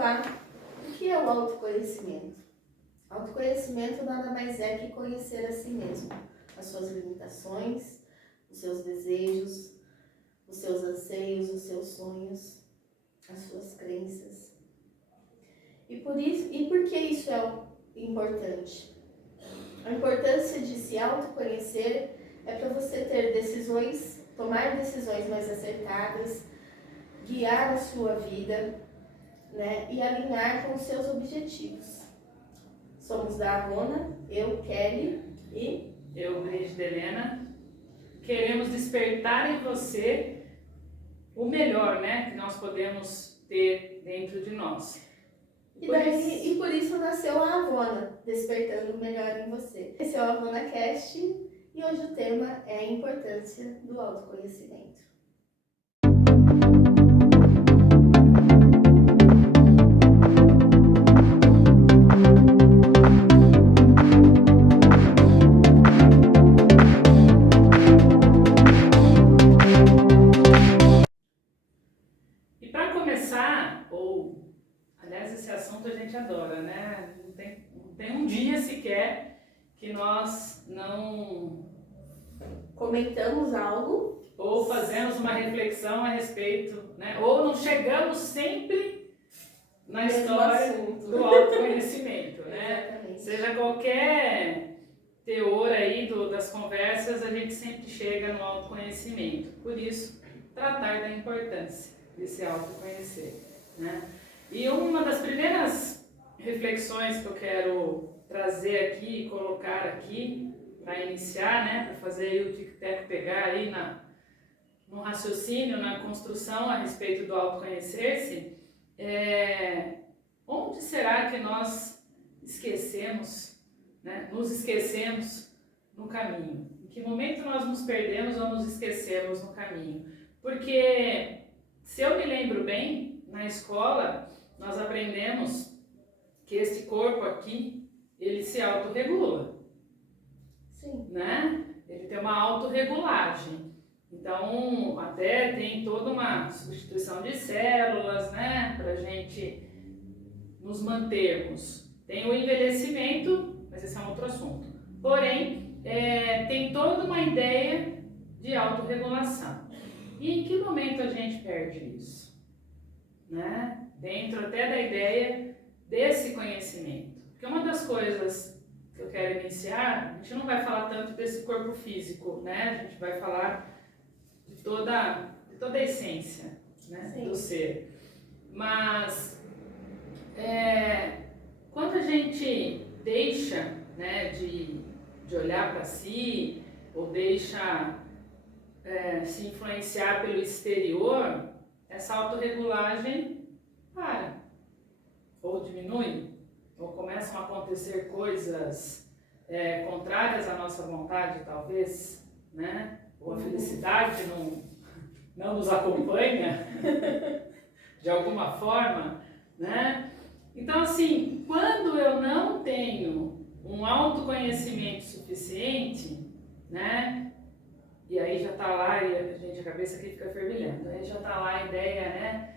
falar o que é o autoconhecimento. Autoconhecimento nada mais é que conhecer a si mesmo, as suas limitações, os seus desejos, os seus anseios, os seus sonhos, as suas crenças. E por que isso é importante? A importância de se autoconhecer é para você ter decisões, tomar decisões mais acertadas, guiar a sua vida, né, e alinhar com os seus objetivos. Somos da Avona, eu, Kelly e eu, Brígida Helena. Queremos despertar em você o melhor, né, que nós podemos ter dentro de nós. E por isso nasceu a Avona, despertando o melhor em você. Esse é o Avona Cast e hoje o tema é a importância do autoconhecimento. Esse assunto a gente adora, né? Não tem um dia sequer que nós não comentamos algo ou fazemos uma reflexão a respeito, né? Ou não chegamos sempre na história do autoconhecimento, né? Seja qualquer teor aí das conversas, a gente sempre chega no autoconhecimento. Por isso, tratar da importância de se autoconhecer, né? E uma das primeiras reflexões que eu quero trazer aqui e colocar aqui para iniciar, né, para fazer aí o tic-tac pegar aí no raciocínio, na construção a respeito do autoconhecer-se, onde será que nós esquecemos, né, nos esquecemos no caminho? Em que momento nós nos perdemos ou nos esquecemos no caminho? Porque, se eu me lembro bem, na escola, nós aprendemos que este corpo aqui, ele se autorregula. Sim. Né? Ele tem uma autorregulagem. Então, até tem toda uma substituição de células, né? Para a gente nos mantermos. Tem o envelhecimento, mas esse é um outro assunto. Porém, tem toda uma ideia de autorregulação. E em que momento a gente perde isso? Né? Dentro até da ideia desse conhecimento. Porque uma das coisas que eu quero iniciar, a gente não vai falar tanto desse corpo físico, né? A gente vai falar de toda a essência, né? Do ser. Mas quando a gente deixa, né, de olhar para si, ou deixa se influenciar pelo exterior, essa autorregulagem para, ou diminui, ou começam a acontecer coisas contrárias à nossa vontade, talvez, né? Ou a felicidade não nos acompanha de alguma forma, né? Então, assim, quando eu não tenho um autoconhecimento suficiente, né? E aí já está lá, e a cabeça aqui fica fervilhando, aí já está lá a ideia, né,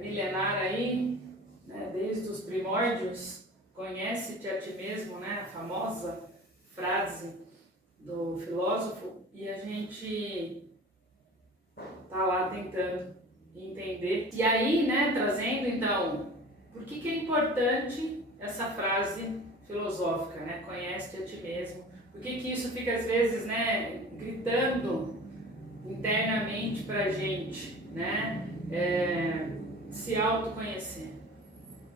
milenar aí, né, desde os primórdios, conhece-te a ti mesmo, né, a famosa frase do filósofo, e a gente está lá tentando entender. E aí, né, trazendo então, por que é importante essa frase filosófica, né, conhece-te a ti mesmo? Por que isso fica, às vezes, né, gritando internamente para a gente, né, se autoconhecer?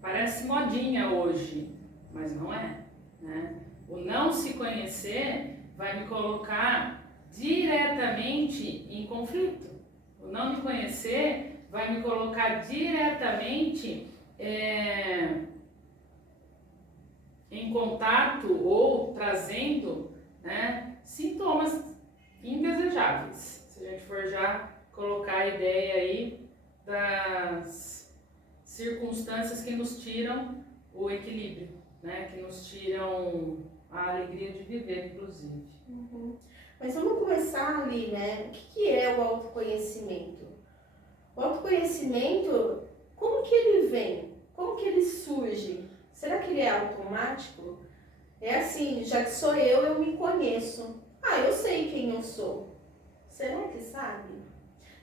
Parece modinha hoje, mas não é, né? O não se conhecer vai me colocar diretamente em conflito. O não me conhecer vai me colocar diretamente em contato ou trazendo, né, sintomas indesejáveis. Se a gente for já colocar a ideia aí das circunstâncias que nos tiram o equilíbrio, né, que nos tiram a alegria de viver, inclusive. Uhum. Mas vamos começar ali, né? O que é o autoconhecimento? O autoconhecimento, como que ele vem? Como automático, é assim, já que sou eu me conheço. Ah, eu sei quem eu sou. Será que sabe?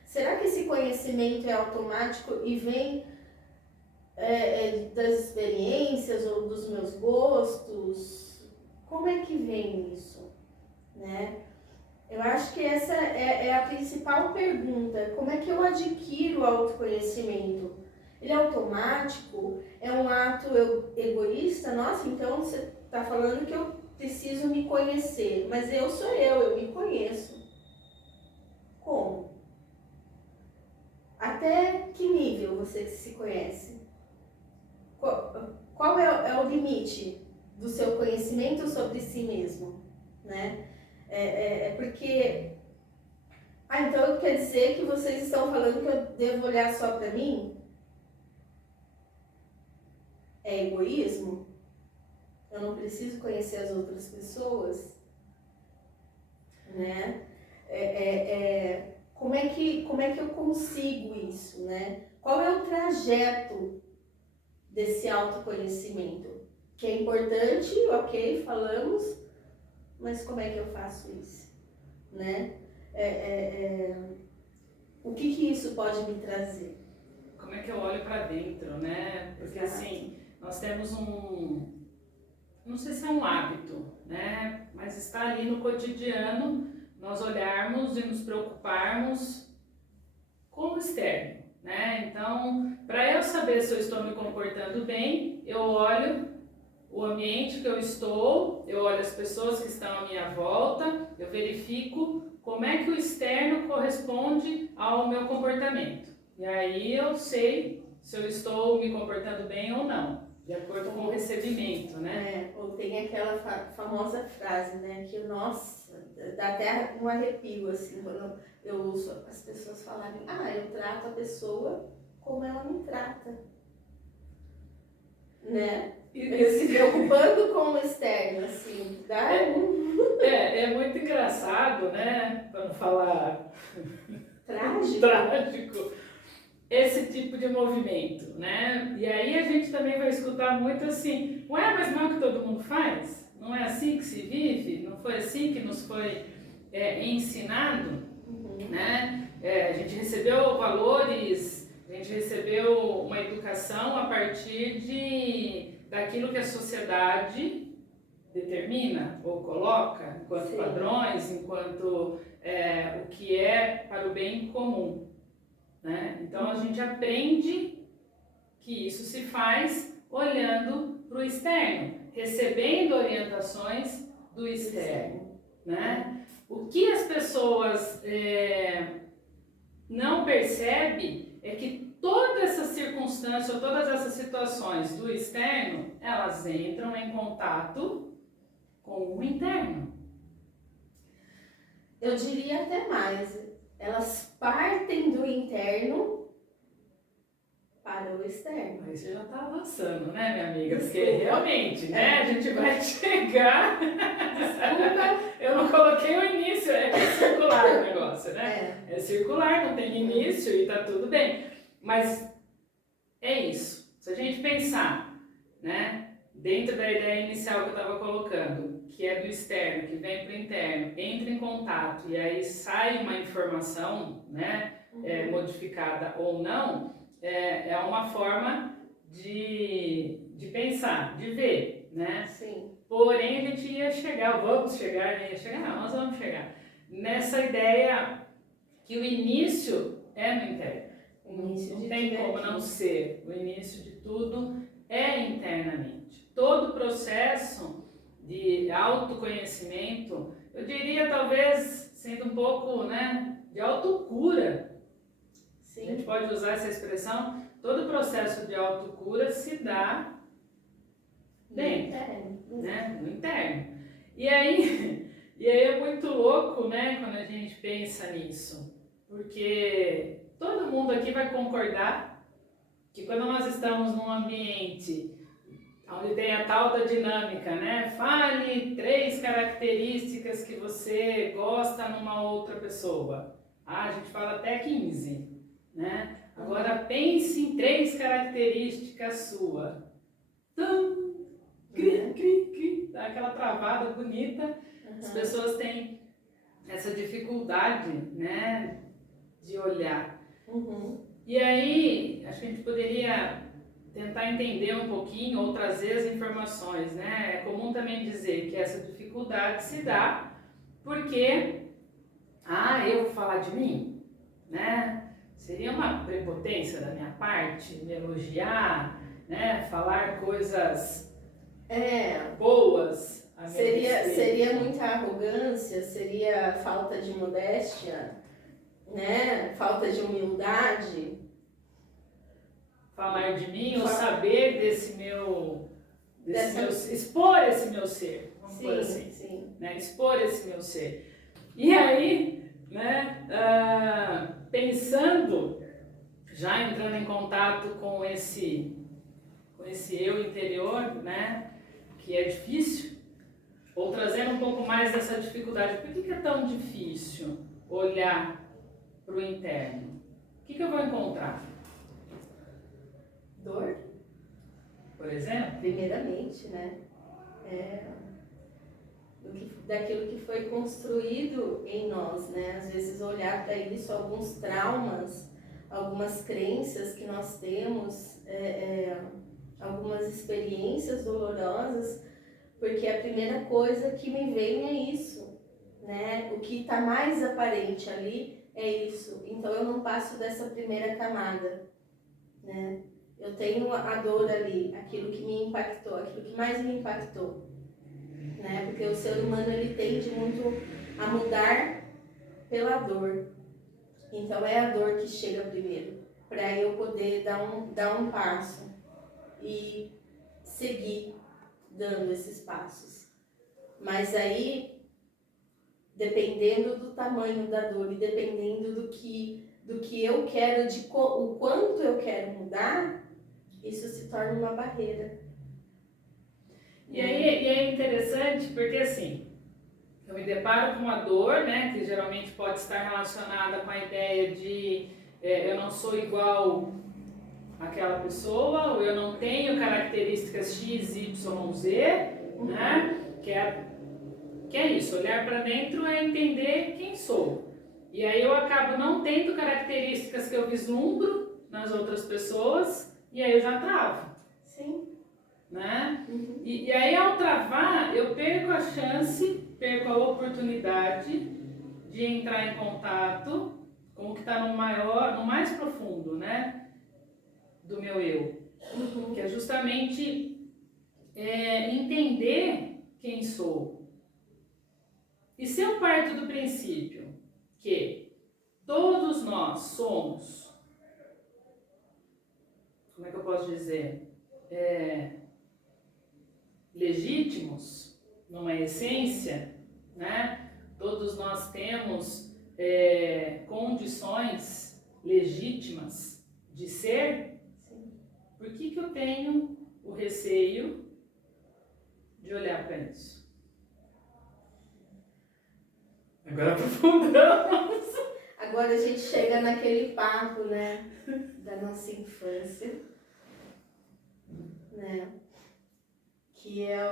Será que esse conhecimento é automático e vem das experiências ou dos meus gostos? Como é que vem isso, né? Eu acho que essa é a principal pergunta. Como é que eu adquiro o autoconhecimento? Ele é automático? É um ato egoísta? Nossa, então você está falando que eu preciso me conhecer. Mas eu sou eu me conheço. Como? Até que nível você se conhece? Qual é o limite do seu conhecimento sobre si mesmo, né? Porque... Ah, então quer dizer que vocês estão falando que eu devo olhar só para mim? É egoísmo? Eu não preciso conhecer as outras pessoas? Né? Como é que eu consigo isso, né? Qual é o trajeto desse autoconhecimento? Que é importante, ok, falamos, mas como é que eu faço isso, né? O que isso pode me trazer? Como é que eu olho para dentro, né? Porque assim, nós temos não sei se é um hábito, né? Mas está ali no cotidiano, nós olharmos e nos preocuparmos com o externo, né? Então, para eu saber se eu estou me comportando bem, eu olho o ambiente que eu estou, eu olho as pessoas que estão à minha volta, eu verifico como é que o externo corresponde ao meu comportamento. E aí eu sei se eu estou me comportando bem ou não, de acordo com o recebimento, né? Ou tem aquela famosa frase, né, que, nossa, dá até um arrepio, assim, quando eu ouço as pessoas falarem, eu trato a pessoa como ela me trata, né? Se preocupando com o externo, assim, dá É muito engraçado, né, para não falar trágico, esse tipo de movimento, né? E aí a gente também vai escutar muito assim, ué, mas não é o que todo mundo faz? Não é assim que se vive? Não foi assim que nos foi ensinado? Né? A gente recebeu valores, a gente recebeu uma educação a partir daquilo que a sociedade determina ou coloca enquanto padrões, enquanto o que é para o bem comum, né? Então a gente aprende que isso se faz olhando para o externo, recebendo orientações do externo, né? O que as pessoas não percebem é que toda essa circunstância, todas essas situações do externo, elas entram em contato com o interno. Eu diria até mais, elas partem do interno para o externo. Aí você já está avançando, né, minha amiga? Porque realmente, né, a gente vai chegar... Desculpa. Eu não coloquei o início, é circular o negócio, né? É circular, não tem início e tá tudo bem. Mas é isso. Se a gente pensar, né, dentro da ideia inicial que eu estava colocando, que é do externo, que vem para o interno, entra em contato e aí sai uma informação, né, modificada ou não, é uma forma de pensar, de ver, né? Sim. Porém, a gente ia chegar, vamos chegar, não, nós vamos chegar nessa ideia que o início é no interno. Não tem como não ser. O início de tudo é internamente. Todo o processo de autoconhecimento, eu diria talvez sendo um pouco, né, de autocura. Sim. A gente pode usar essa expressão. Todo o processo de autocura se dá dentro, né, no interno. E aí é muito louco, né, quando a gente pensa nisso, porque todo mundo aqui vai concordar que quando nós estamos num ambiente onde tem a tal da dinâmica, né, fale 3 características que você gosta numa outra pessoa. A gente fala até 15, né? Agora pense em 3 características suas. cri, cri, cri, dá aquela travada bonita. As Uhum. pessoas têm essa dificuldade, né, de olhar. Uhum. E aí, acho que a gente poderia tentar entender um pouquinho ou trazer as informações, né? É comum também dizer que essa dificuldade se dá porque, eu vou falar de mim, né? Seria uma prepotência da minha parte me elogiar, né? Falar coisas boas a meu respeito. Seria muita arrogância, seria falta de modéstia, né? Falta de humildade. Falar de mim ou saber expor esse meu ser, vamos por assim, sim. né? Expor esse meu ser. E aí, né, pensando, já entrando em contato com esse eu interior, né, que é difícil, ou trazendo um pouco mais dessa dificuldade. Por que é tão difícil olhar para o interno? O que eu vou encontrar? Dor, por exemplo? Primeiramente, né? Daquilo que foi construído em nós, né? Às vezes olhar para isso, alguns traumas, algumas crenças que nós temos, algumas experiências dolorosas, porque a primeira coisa que me vem é isso, né? O que está mais aparente ali é isso. Então eu não passo dessa primeira camada, né? Eu tenho a dor ali, aquilo que me impactou, aquilo que mais me impactou, né? Porque o ser humano ele tende muito a mudar pela dor. Então é a dor que chega primeiro, para eu poder dar um passo e seguir dando esses passos. Mas aí, dependendo do tamanho da dor e dependendo do que eu quero, o quanto eu quero mudar, isso se torna uma barreira. E aí é interessante porque assim, eu me deparo com uma dor, né, que geralmente pode estar relacionada com a ideia de eu não sou igual àquela pessoa, ou eu não tenho características X, Y, Z, né, que é isso, olhar para dentro é entender quem sou. E aí eu acabo não tendo características que eu vislumbro nas outras pessoas, e aí eu já travo. Sim. Né? E aí ao travar, eu perco a chance, perco a oportunidade de entrar em contato com o que está no mais profundo, né, do meu eu, que é justamente entender quem sou. E se eu parto do princípio que todos nós somos, como é que eu posso dizer, legítimos numa essência, né? Todos nós temos condições legítimas de ser. Sim. Por que eu tenho o receio de olhar para isso? Agora aprofundamos. Agora a gente chega naquele papo, né, da nossa infância, né, que é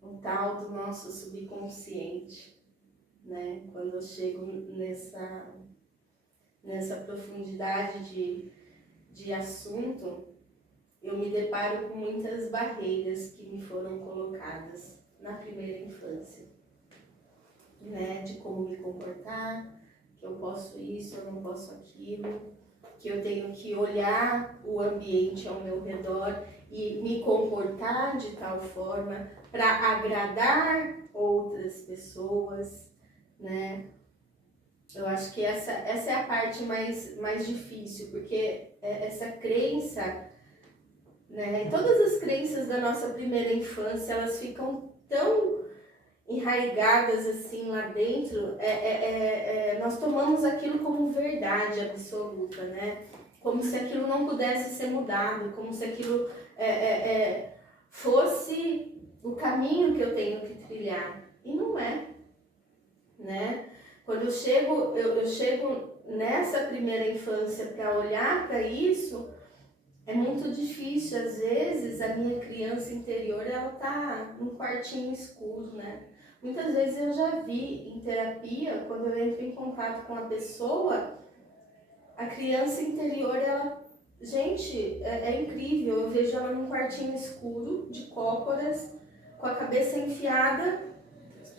o tal do nosso subconsciente, né, quando eu chego nessa profundidade de assunto, eu me deparo com muitas barreiras que me foram colocadas na primeira infância, né, de como me comportar, que eu posso isso, eu não posso aquilo, que eu tenho que olhar o ambiente ao meu redor e me comportar de tal forma para agradar outras pessoas, né? Eu acho que essa é a parte mais difícil, porque essa crença, né? Todas as crenças da nossa primeira infância, elas ficam tão enraigadas assim lá dentro, nós tomamos aquilo como verdade absoluta, né? Como se aquilo não pudesse ser mudado, como se aquilo fosse o caminho que eu tenho que trilhar. E não é, né? Quando eu chego nessa primeira infância para olhar para isso, é muito difícil, às vezes, a minha criança interior, ela tá num quartinho escuro, né? Muitas vezes eu já vi em terapia, quando eu entro em contato com a pessoa, a criança interior, ela... Gente, é incrível, eu vejo ela num quartinho escuro, de cócoras, com a cabeça enfiada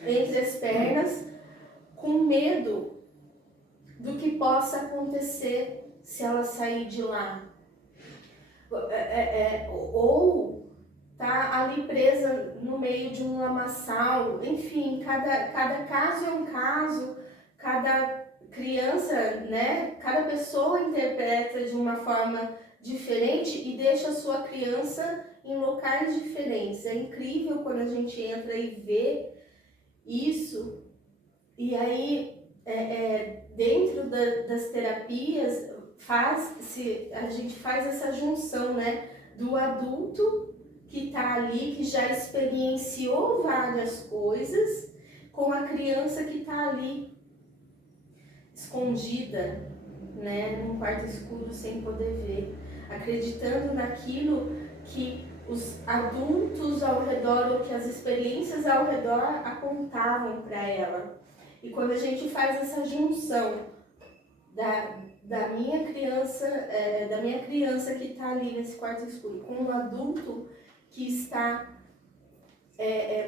entre as pernas, com medo do que possa acontecer se ela sair de lá. Ou tá ali presa no meio de um lamaçal, enfim, cada caso é um caso, cada criança, né, cada pessoa interpreta de uma forma diferente e deixa a sua criança em locais diferentes. É incrível quando a gente entra e vê isso, e aí dentro das terapias a gente faz essa junção, né, do adulto que está ali, que já experienciou várias coisas, com a criança que está ali escondida, né, num quarto escuro sem poder ver, acreditando naquilo que os adultos ao redor, ou que as experiências ao redor apontavam para ela. E quando a gente faz essa junção da minha criança que está ali nesse quarto escuro, com um adulto que está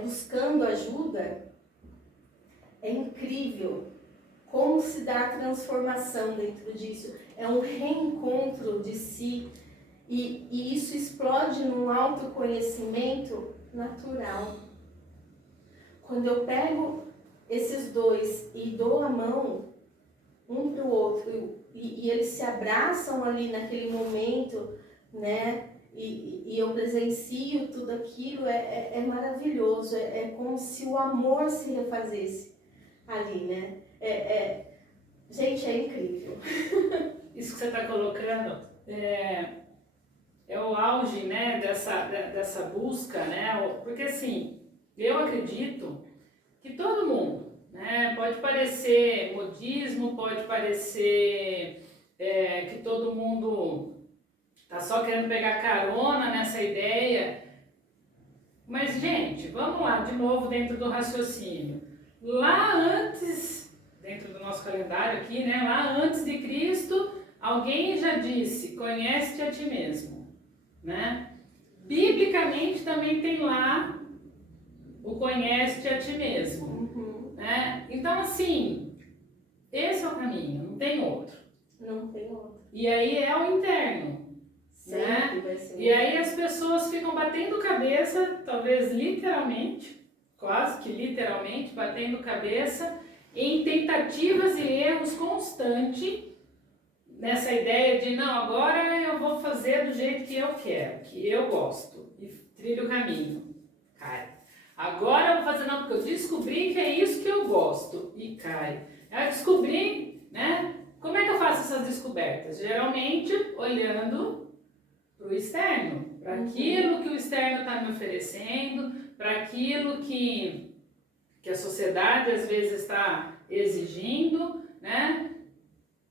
buscando ajuda, é incrível como se dá a transformação dentro disso. É um reencontro de si, e isso explode num autoconhecimento natural. Quando eu pego esses dois e dou a mão um para o outro, e eles se abraçam ali naquele momento, né? E eu presencio tudo aquilo, é maravilhoso, é como se o amor se refazesse ali, né? Gente, é incrível. Isso que você está colocando é o auge, né, dessa busca, né? Porque assim, eu acredito que todo mundo, né, pode parecer modismo, pode parecer que todo mundo tá só querendo pegar carona nessa ideia, mas gente, vamos lá, de novo dentro do raciocínio. Lá antes, dentro do nosso calendário aqui, né, lá antes de Cristo, alguém já disse, conhece-te a ti mesmo, né? Biblicamente também tem lá o conhece-te a ti mesmo, né? Então assim, esse é o caminho, não tem outro. Não tem outro. E aí é o interno, né? E aí as pessoas ficam batendo cabeça, talvez literalmente, quase que literalmente, batendo cabeça em tentativas e erros constantes, nessa ideia de, não, agora eu vou fazer do jeito que eu quero, que eu gosto, e trilho o caminho. Cai. Agora eu vou fazer, não, porque eu descobri que é isso que eu gosto, e cai. Eu descobri, né? Como é que eu faço essas descobertas? Geralmente olhando para o externo, para aquilo que o externo está me oferecendo, para aquilo que a sociedade às vezes está exigindo, né?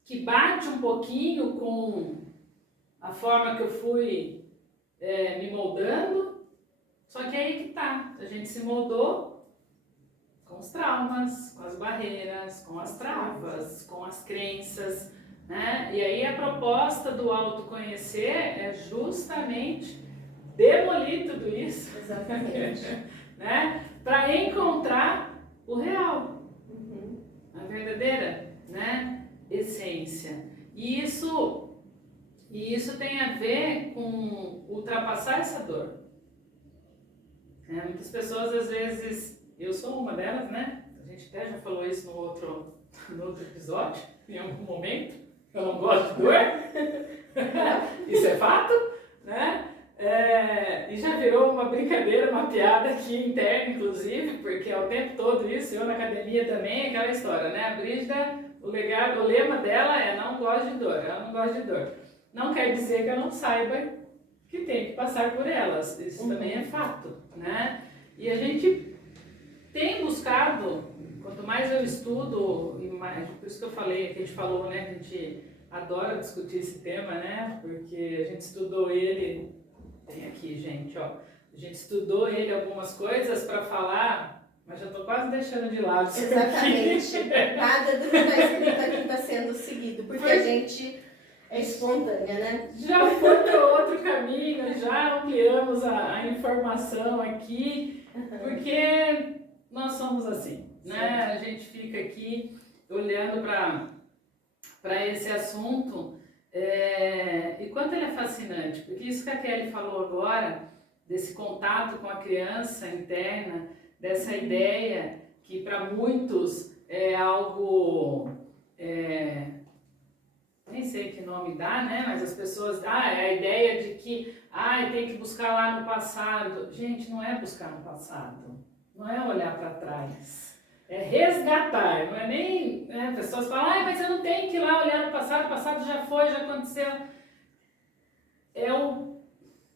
Que bate um pouquinho com a forma que eu fui me moldando, só que aí que tá, a gente se moldou com os traumas, com as barreiras, com as travas, com as crenças, né? E aí a proposta do autoconhecer é justamente demolir tudo isso, exatamente, né? Para encontrar o real, a verdadeira, né, essência. E isso tem a ver com ultrapassar essa dor. Muitas pessoas às vezes, eu sou uma delas, né? A gente até já falou isso no outro episódio, em algum momento. Eu não gosto de dor, isso é fato, né? E já virou uma brincadeira, uma piada aqui interna, inclusive, porque é o tempo todo isso, eu na academia também, aquela história, né? A Brígida, o lema dela é não gosto de dor, ela não gosta de dor. Não quer dizer que eu não saiba que tem que passar por elas, isso também é fato, né? E a gente tem buscado, quanto mais eu estudo, por isso que eu falei, que a gente falou, né, que a gente adora discutir esse tema, né? Porque a gente estudou ele, tem aqui, gente, ó. A gente estudou ele algumas coisas para falar, mas já estou quase deixando de lado isso Exatamente. aqui. Nada do que está escrito aqui está sendo seguido, porque a gente é espontânea, né? Já foi para outro caminho, já ampliamos a informação aqui, porque nós somos assim, né? A gente fica aqui olhando para esse assunto, e quanto ele é fascinante, porque isso que a Kelly falou agora, desse contato com a criança interna, dessa ideia que para muitos é algo, nem sei que nome dá, né? Mas as pessoas, é a ideia de que tem que buscar lá no passado. Gente, não é buscar no passado, não é olhar para trás. É resgatar, não é nem... Né? Pessoas falam, mas eu não tenho que ir lá olhar no passado, o passado já foi, já aconteceu.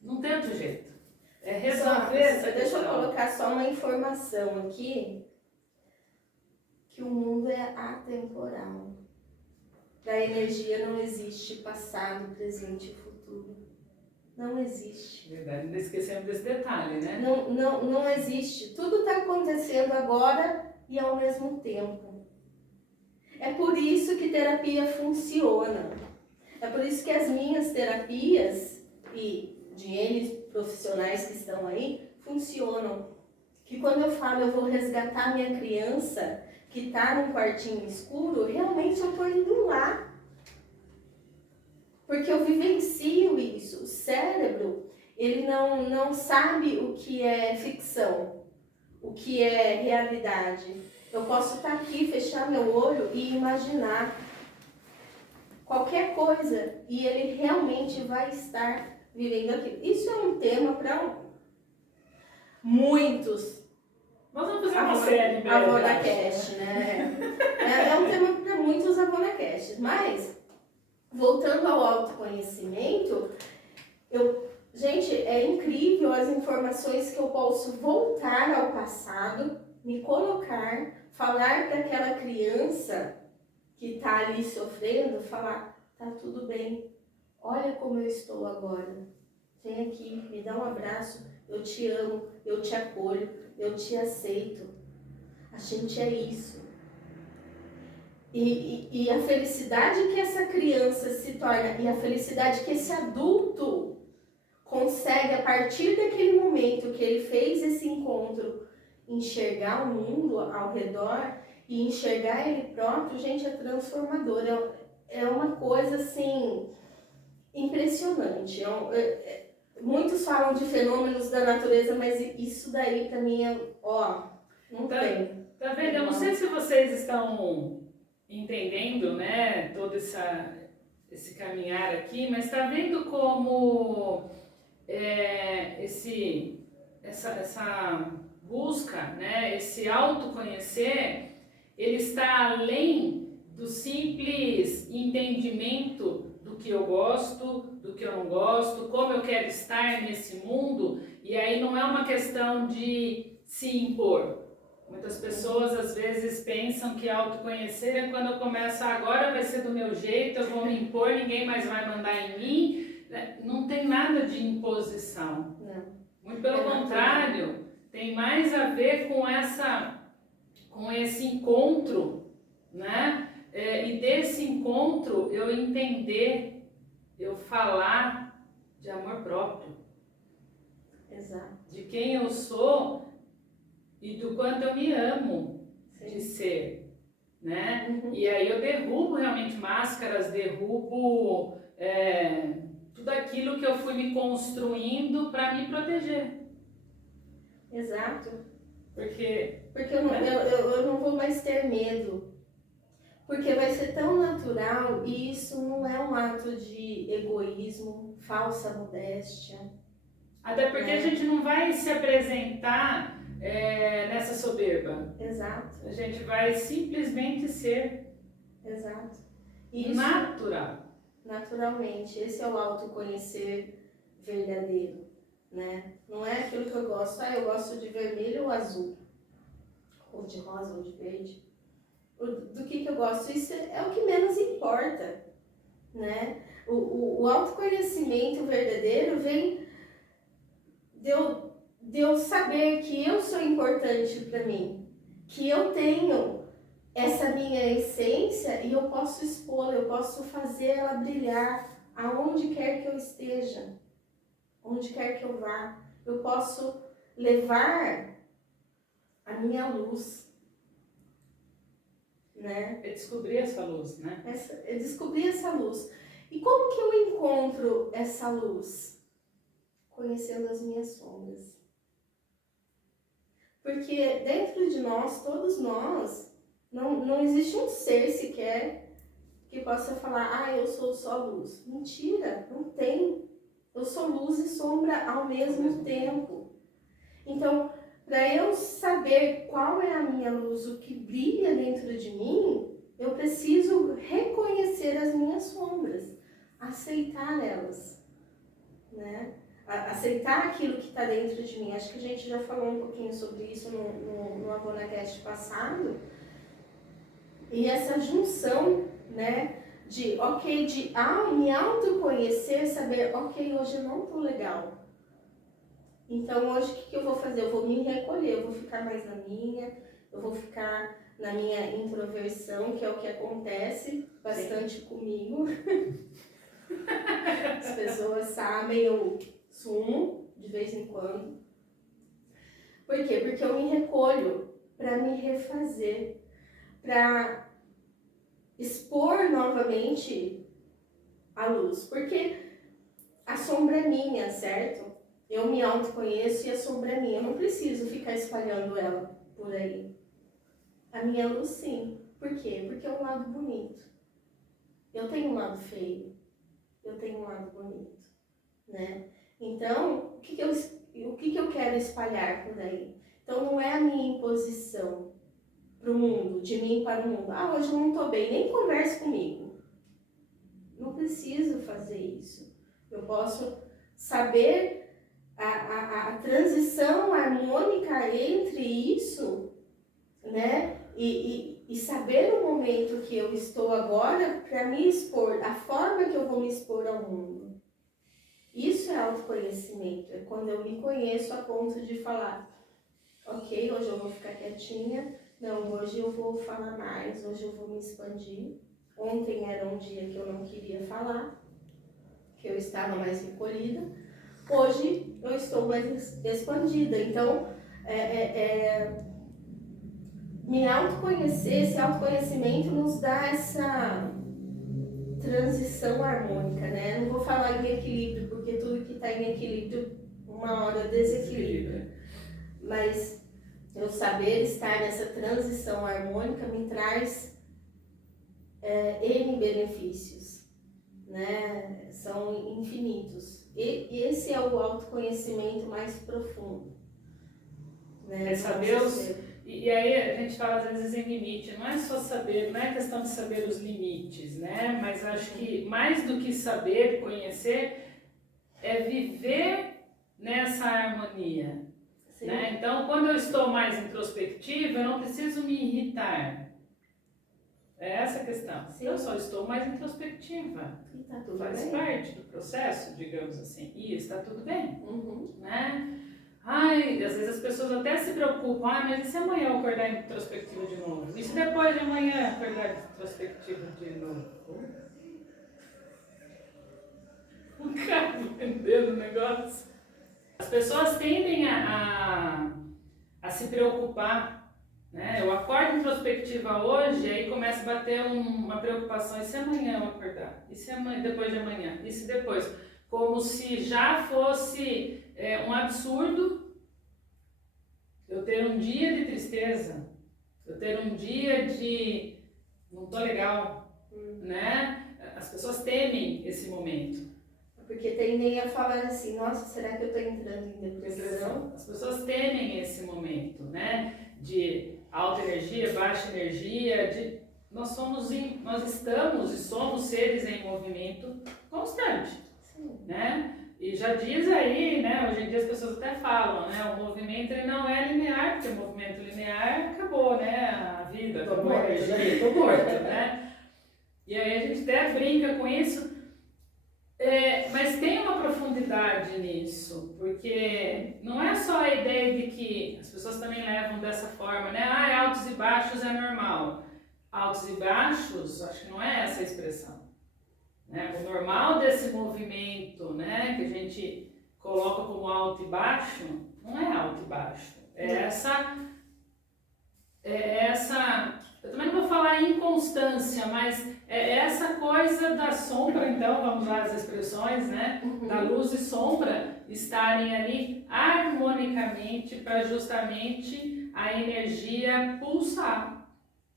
Não tem outro jeito. É resolver essa Deixa questão. eu colocar só uma informação aqui, que o mundo é atemporal. Da energia não existe passado, presente e futuro. Não existe. Verdade, não esquecemos desse detalhe, né? Não existe. Tudo está acontecendo agora e ao mesmo tempo. É por isso que terapia funciona. É por isso que as minhas terapias e de N profissionais que estão aí funcionam. Que quando eu falo eu vou resgatar minha criança que está num quartinho escuro, realmente eu estou indo lá. Porque eu vivencio isso. O cérebro, ele não sabe o que é ficção, o que é realidade. Eu posso estar aqui, fechar meu olho e imaginar qualquer coisa e ele realmente vai estar vivendo aquilo. Isso é um tema para muitos. Nós vamos fazer uma série em breve. AvonaCast, né? É um tema para muitos AvonaCasts, mas voltando ao autoconhecimento, gente, é incrível as informações que eu posso voltar ao passado, me colocar, falar para aquela criança que está ali sofrendo, falar, tá tudo bem, olha como eu estou agora, vem aqui, me dá um abraço, eu te amo, eu te acolho, eu te aceito, a gente é isso. E a felicidade que essa criança se torna e a felicidade que esse adulto consegue, a partir daquele momento que ele fez esse encontro, enxergar o mundo ao redor e enxergar ele próprio, gente, é transformador. É uma coisa, assim, impressionante. Muitos falam de fenômenos da natureza, mas isso daí, pra mim, não tem. Tá vendo? Eu não sei se vocês estão entendendo, né, todo esse caminhar aqui, mas tá vendo como essa busca, né, esse autoconhecer, ele está além do simples entendimento do que eu gosto, do que eu não gosto, como eu quero estar nesse mundo, e aí não é uma questão de se impor. Muitas pessoas às vezes pensam que autoconhecer é quando eu começo, agora vai ser do meu jeito, eu vou me impor, ninguém mais vai mandar em mim. Não tem nada de imposição. Não. Muito pelo contrário, tem mais a ver com esse encontro, né? E desse encontro eu entender, eu falar de amor próprio. Exato. De quem eu sou e do quanto eu me amo. Sim. De ser, né? Uhum. E aí eu derrubo realmente máscaras, derrubo tudo aquilo que eu fui me construindo para me proteger. Exato. Porque eu não vou mais ter medo. Porque vai ser tão natural e isso não é um ato de egoísmo, falsa modéstia. Até porque a gente não vai se apresentar nessa soberba. Exato. A gente vai simplesmente ser. Exato. Isso, natural. Naturalmente. Esse é o autoconhecer verdadeiro, né? Não é aquilo que eu gosto. Eu gosto de vermelho ou azul. Ou de rosa ou de verde. Do que eu gosto. Isso é o que menos importa. né? O autoconhecimento verdadeiro vem de eu saber que eu sou importante para mim, que eu tenho essa minha essência e eu posso expor, eu posso fazer ela brilhar aonde quer que eu esteja, onde quer que eu vá. Eu posso levar a minha luz, né? É descobrir essa luz, né? Eu descobri essa luz. E como que eu encontro essa luz? Conhecendo as minhas sombras. Porque dentro de nós, todos nós, não existe um ser sequer que possa falar, eu sou só luz. Mentira, não tem. Eu sou luz e sombra ao mesmo tempo. Então, para eu saber qual é a minha luz, o que brilha dentro de mim, eu preciso reconhecer as minhas sombras, aceitar elas, né? Aceitar aquilo que está dentro de mim. Acho que a gente já falou um pouquinho sobre isso no AbonaCast passado. E essa junção, né, de me autoconhecer, saber, hoje eu não estou legal. Então hoje o que eu vou fazer? Eu vou me recolher, eu vou ficar mais na minha, eu vou ficar na minha introversão, que é o que acontece bastante comigo. As pessoas sabem, eu sumo de vez em quando. Por quê? Porque eu me recolho para me refazer, para expor novamente a luz. Porque a sombra é minha, certo? Eu me autoconheço e a sombra é minha. Eu não preciso ficar espalhando ela por aí. A minha luz, sim. Por quê? Porque é um lado bonito. Eu tenho um lado feio. Eu tenho um lado bonito, né? Então, o que eu quero espalhar por aí? Então, não é a minha imposição para o mundo, de mim para o mundo. Hoje eu não estou bem, nem converse comigo. Não preciso fazer isso. Eu posso saber a transição harmônica entre isso, né? E saber o momento que eu estou agora para me expor, a forma que eu vou me expor ao mundo. Isso é autoconhecimento, é quando eu me conheço a ponto de falar, hoje eu vou ficar quietinha, não, hoje eu vou falar mais, hoje eu vou me expandir. Ontem era um dia que eu não queria falar, que eu estava mais recolhida. Hoje eu estou mais expandida. Então, me autoconhecer, esse autoconhecimento nos dá essa transição harmônica, né? Não vou falar em equilíbrio, porque tudo que está em equilíbrio, uma hora desequilibra. Mas eu saber estar nessa transição harmônica me traz N benefícios, né? São infinitos. E esse é o autoconhecimento mais profundo, né? É saber E aí a gente fala às vezes em limite, não é só saber, não é questão de saber os limites, né? Mas acho que mais do que saber, conhecer, é viver nessa harmonia, né? Então, quando eu estou mais introspectiva, eu não preciso me irritar. É essa a questão. Sim. Eu só estou mais introspectiva. E tá tudo Faz bem. parte do processo, digamos assim. E está tudo bem, Uhum. né? Às vezes as pessoas até se preocupam, mas e se amanhã eu acordar introspectiva de novo? E se depois de amanhã acordar introspectiva de novo? Um cara vendendo o negócio. As pessoas tendem a se preocupar, né? Eu acordo introspectiva hoje, aí começa a bater uma preocupação, e se amanhã eu acordar? E se amanhã, depois de amanhã? E se depois? Como se já fosse um absurdo eu ter um dia de tristeza, eu ter um dia de não tô legal, né? As pessoas temem esse momento. Porque tendem a falar assim, nossa, será que eu tô entrando em depressão? As pessoas temem esse momento, né? De alta energia, baixa energia, nós estamos e somos seres em movimento constante, né? E já diz aí, né, hoje em dia as pessoas até falam, né, o movimento ele não é linear, porque o movimento linear acabou, né, a vida, acabou a energia, estou morto, né? E aí a gente até brinca com isso, mas tem uma profundidade nisso, porque não é só a ideia de que as pessoas também levam dessa forma, né? Ah, altos e baixos é normal. Altos e baixos, acho que não é essa a expressão. Né? O normal desse movimento, né, que a gente coloca como alto e baixo, não é alto e baixo. Eu também não vou falar inconstância, mas é essa coisa da sombra, então, vamos usar as expressões, né, da luz e sombra estarem ali harmonicamente para justamente a energia pulsar.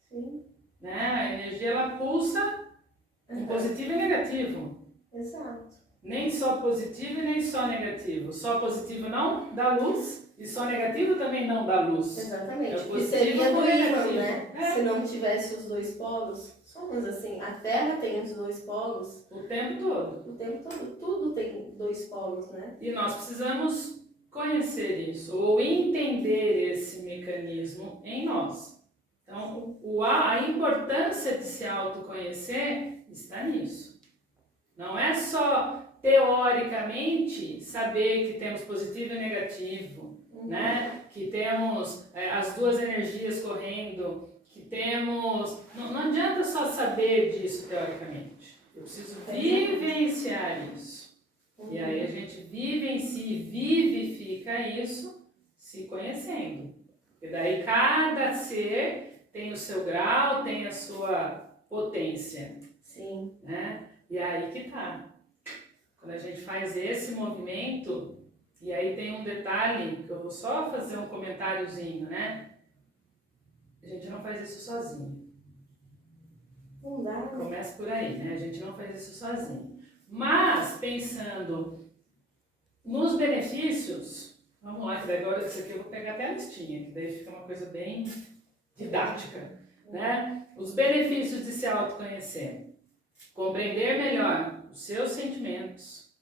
Sim. Né? A energia, ela pulsa em positivo e negativo. Exato. Nem só positivo e nem só negativo. Só positivo não dá luz e só negativo também não dá luz. Exatamente. Que seria do ímã, né? É. Se não tivesse os dois polos. Somos assim, a Terra tem os dois polos. O tempo todo. O tempo todo. Tudo tem dois polos, né? E nós precisamos conhecer isso, ou entender esse mecanismo em nós. Então, a importância de se autoconhecer está nisso. Não é só teoricamente saber que temos positivo e negativo, né? Que temos as duas energias correndo, que temos... Não adianta só saber disso teoricamente. Eu preciso vivenciar isso. E aí a gente vivencia e vivifica isso se conhecendo. Porque daí cada ser tem o seu grau, tem a sua potência. Sim. Né? E aí que tá. Quando a gente faz esse movimento, e aí tem um detalhe, que eu vou só fazer um comentáriozinho, né? A gente não faz isso sozinho. Não dá. Começa por aí, né? A gente não faz isso sozinho. Mas, pensando nos benefícios, vamos lá, que agora isso aqui eu vou pegar até a listinha, que daí fica uma coisa bem didática, né? Os benefícios de se autoconhecer. Compreender melhor os seus sentimentos,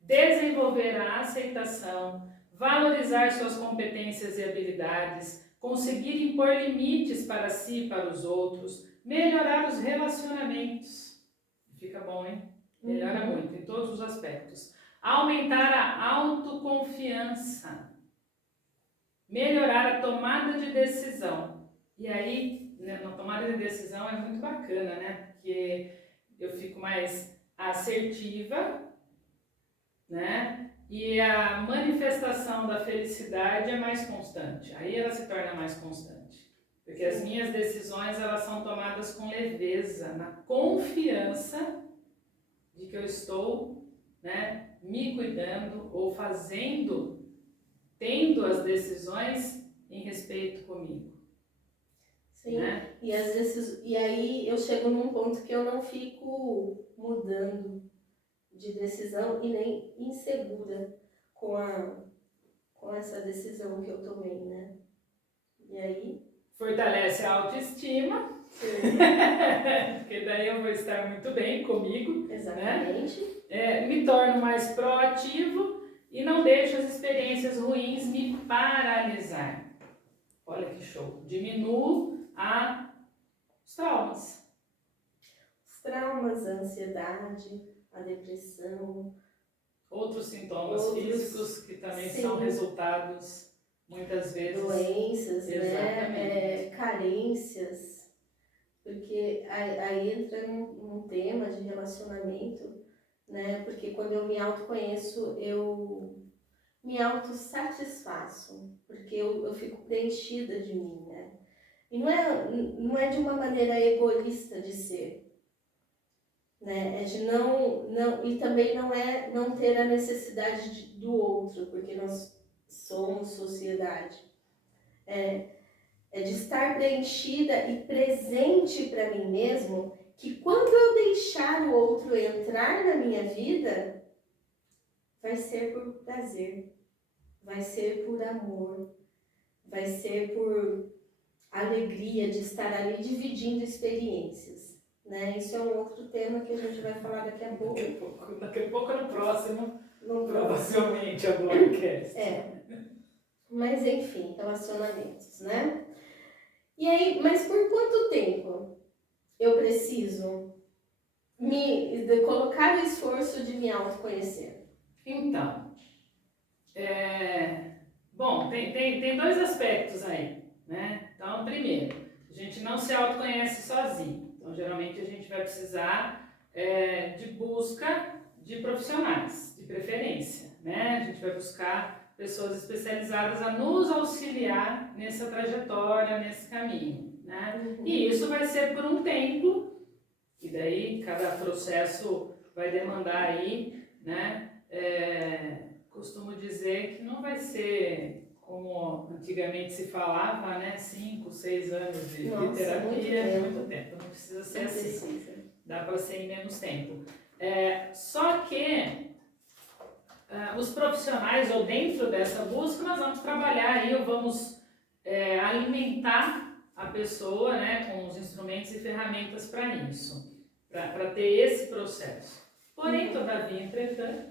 desenvolver a aceitação, valorizar suas competências e habilidades, conseguir impor limites para si e para os outros, melhorar os relacionamentos. Fica bom, hein? Melhora muito em todos os aspectos. Aumentar a autoconfiança, melhorar a tomada de decisão. E aí, né, na tomada de decisão é muito bacana, né? Porque eu fico mais assertiva, né? E a manifestação da felicidade é mais constante. Aí ela se torna mais constante. Porque as minhas decisões, elas são tomadas com leveza, na confiança de que eu estou, né, me cuidando ou tendo as decisões em respeito comigo. Sim, né? E aí eu chego num ponto que eu não fico mudando de decisão e nem insegura com essa decisão que eu tomei, né? E aí... Fortalece a autoestima, porque daí eu vou estar muito bem comigo. Exatamente. Né? Me torno mais proativo e não deixo as experiências ruins me paralisar. Olha que show! Diminuo os traumas. Os traumas, a ansiedade, a depressão. Outros sintomas físicos que também são resultados, muitas vezes... Doenças, né? Carências. Porque aí entra num tema de relacionamento, né? Porque quando eu me autoconheço, eu me autossatisfaço, porque eu fico preenchida de mim, né? E não é de uma maneira egoísta de ser, né? É de não e também não é não ter a necessidade do outro, porque nós somos sociedade. É de estar preenchida e presente para mim mesmo, que quando eu deixar o outro entrar na minha vida, vai ser por prazer, vai ser por amor, vai ser por alegria de estar ali dividindo experiências, né? Isso é um outro tema que a gente vai falar daqui a pouco. Daqui a pouco no próximo, provavelmente a Blogcast. Mas enfim, relacionamentos, né? E aí, mas por quanto tempo eu preciso de colocar o esforço de me autoconhecer? Então, bom, tem dois aspectos aí, né? Então, primeiro, a gente não se autoconhece sozinho. Então, geralmente a gente vai precisar de busca de profissionais, de preferência, né? A gente vai buscar pessoas especializadas a nos auxiliar nessa trajetória, nesse caminho, né? E isso vai ser por um tempo, e daí cada processo vai demandar aí, né? Costumo dizer que não vai ser como antigamente se falava, né? 5, 6 anos de terapia, muito tempo. Não precisa ser assim. Dá para ser em menos tempo. Só que os profissionais, ou dentro dessa busca, nós vamos trabalhar aí, ou vamos alimentar a pessoa, né, com os instrumentos e ferramentas para isso, para ter esse processo. Porém, todavia, entretanto,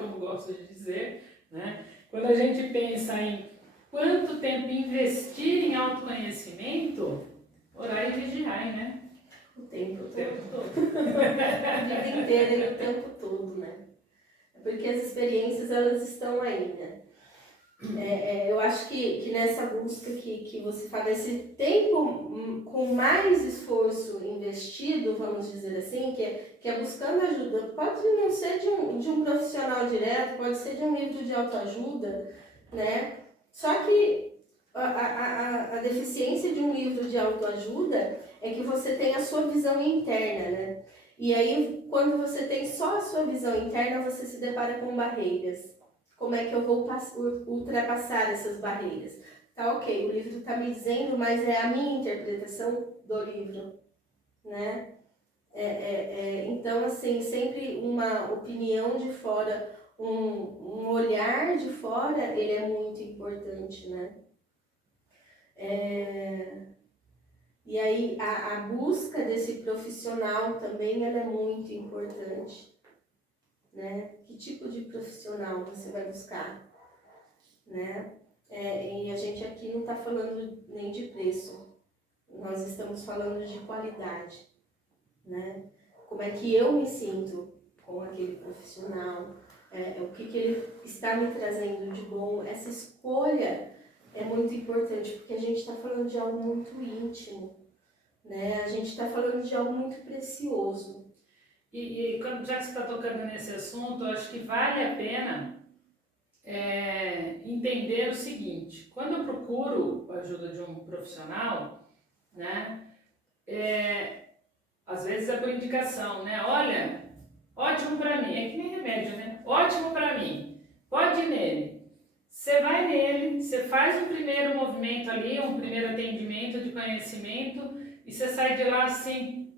como gosto de dizer, né, quando a gente pensa em quanto tempo investir em autoconhecimento, orar e vigiar, né? O tempo todo. A vida inteira e o tempo todo, né? Porque as experiências, elas estão aí, né? Eu acho que nessa busca que você fala, esse tempo com mais esforço investido, vamos dizer assim, que é buscando ajuda, pode não ser de um profissional direto, pode ser de um livro de autoajuda, né? Só que a deficiência de um livro de autoajuda é que você tem a sua visão interna, né? E aí, quando você tem só a sua visão interna, você se depara com barreiras. Como é que eu vou ultrapassar essas barreiras? Tá, ok, o livro está me dizendo, mas é a minha interpretação do livro, né? Então, assim, sempre uma opinião de fora, um olhar de fora, ele é muito importante, né? E aí, a busca desse profissional também, ela é muito importante, né? Que tipo de profissional você vai buscar, né? E a gente aqui não está falando nem de preço, nós estamos falando de qualidade, né? Como é que eu me sinto com aquele profissional, o que ele está me trazendo de bom. Essa escolha é muito importante, porque a gente está falando de algo muito íntimo, né? A gente está falando de algo muito precioso. E já que você está tocando nesse assunto, eu acho que vale a pena entender o seguinte: quando eu procuro a ajuda de um profissional, né, às vezes é por indicação, né? Olha, ótimo para mim, é que nem remédio, né? Ótimo para mim, pode ir nele. Você vai nele, você faz um primeiro movimento ali, um primeiro atendimento de conhecimento, e você sai de lá assim,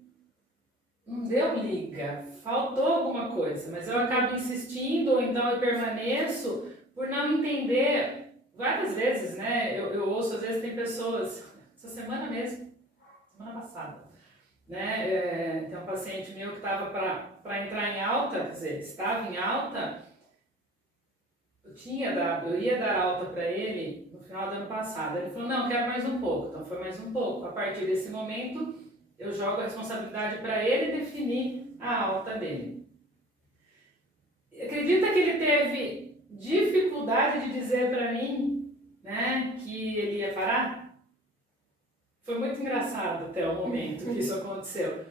não deu liga, faltou alguma coisa, mas eu acabo insistindo, ou então eu permaneço por não entender. Várias vezes, né, eu ouço, às vezes tem pessoas, essa semana mesmo, semana passada, né, tem um paciente meu que estava para entrar em alta, quer dizer, estava em alta, eu ia dar alta para ele no final do ano passado. Ele falou, não, quero mais um pouco. Então foi mais um pouco. A partir desse momento, eu jogo a responsabilidade para ele definir a alta dele. Acredita que ele teve dificuldade de dizer para mim, né, que ele ia parar? Foi muito engraçado até o momento que isso aconteceu.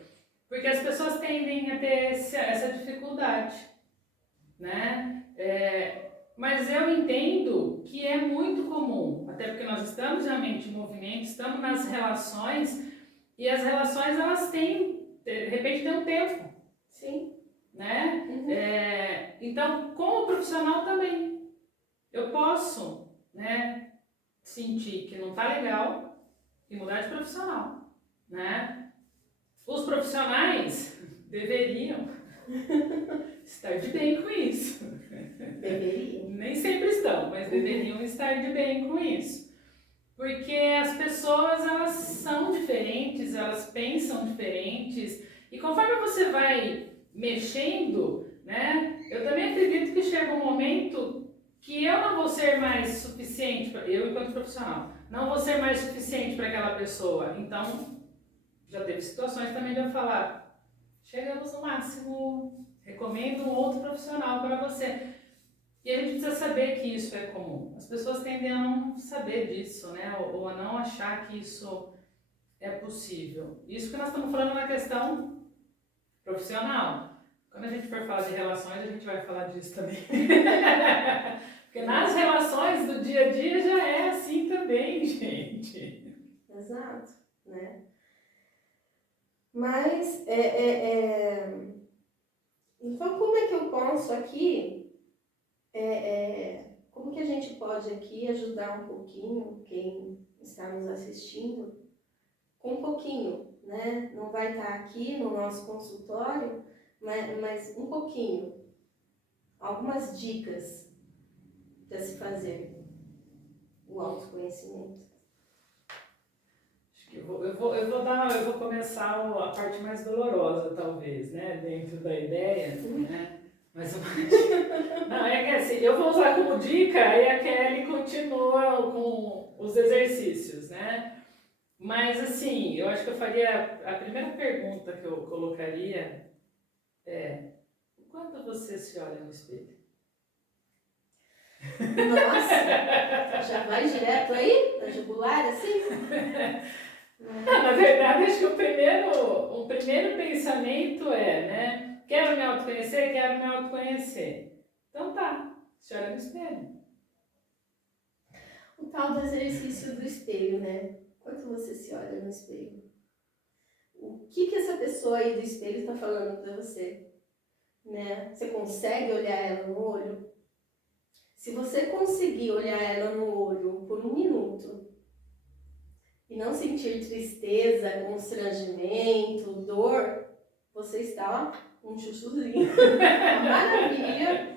Porque as pessoas tendem a ter essa dificuldade, né? Mas eu entendo que é muito comum, até porque nós estamos realmente em movimento, estamos nas relações, e as relações, elas têm, de repente, tem um tempo. Sim. Né? Então, como profissional também, eu posso, né, sentir que não está legal e mudar de profissional, né? Os profissionais deveriam estar de bem com isso. Deveriam. Nem sempre estão, mas deveriam estar de bem com isso. Porque as pessoas, elas são diferentes, elas pensam diferentes, e conforme você vai mexendo, né, eu também acredito que chega um momento que eu não vou ser mais suficiente, eu enquanto profissional, não vou ser mais suficiente para aquela pessoa. Então, já teve situações também de eu falar, chegamos no máximo. Recomendo um outro profissional para você. E a gente precisa saber que isso é comum. As pessoas tendem a não saber disso, né? Ou a não achar que isso é possível. Isso que nós estamos falando na questão profissional. Quando a gente for falar de relações, a gente vai falar disso também. Porque nas relações do dia a dia já é assim também, gente. Exato, né? Mas, então como é que eu posso aqui, como que a gente pode aqui ajudar um pouquinho quem está nos assistindo, com um pouquinho, né? Não vai estar aqui no nosso consultório, mas um pouquinho, algumas dicas para se fazer o autoconhecimento. Acho que eu vou começar a parte mais dolorosa, talvez, né? Dentro da ideia, né? Mas não, é que assim, eu vou usar como dica e a Kelly continua com os exercícios, né? Mas assim, eu acho que eu faria, a primeira pergunta que eu colocaria é: o quanto você se olha no espelho? Nossa, já vai direto aí? Na jugular, assim? Na verdade, acho que o primeiro pensamento é, né? Quero me autoconhecer? Quero me autoconhecer. Então tá, se olha no espelho. O tal do exercício do espelho, né? Quanto você se olha no espelho? O que essa pessoa aí do espelho está falando para você? Né? Você consegue olhar ela no olho? Se você conseguir olhar ela no olho por 1 minuto e não sentir tristeza, constrangimento, dor, você está um chuchuzinho. Uma maravilha.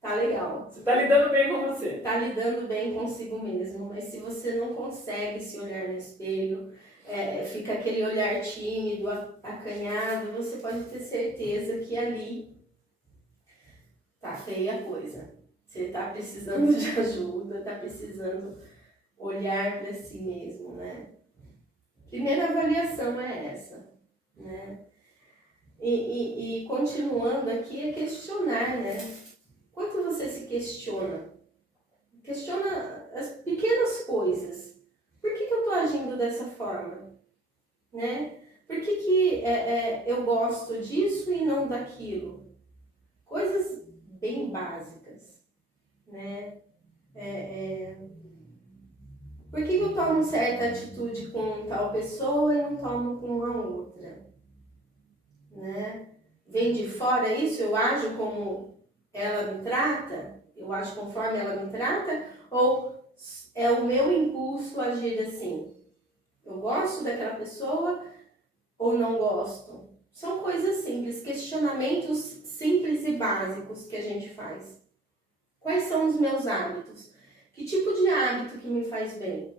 Tá legal. Você tá lidando bem com você. Tá lidando bem consigo mesmo. Mas se você não consegue se olhar no espelho, fica aquele olhar tímido, acanhado, você pode ter certeza que ali tá feia a coisa. Você tá precisando de ajuda, tá precisando olhar para si mesmo, né? Primeira avaliação é essa, né? E continuando aqui é questionar, né? Quanto você se questiona? Questiona as pequenas coisas. Por que eu estou agindo dessa forma? Né? Por que eu gosto disso e não daquilo? Coisas bem básicas. Né? Por que eu tomo certa atitude com tal pessoa e não tomo com a outra? Né? Vem de fora isso? Eu ajo como ela me trata? Eu ajo conforme ela me trata? Ou é o meu impulso agir assim? Eu gosto daquela pessoa ou não gosto? São coisas simples, questionamentos simples e básicos que a gente faz. Quais são os meus hábitos? Que tipo de hábito que me faz bem?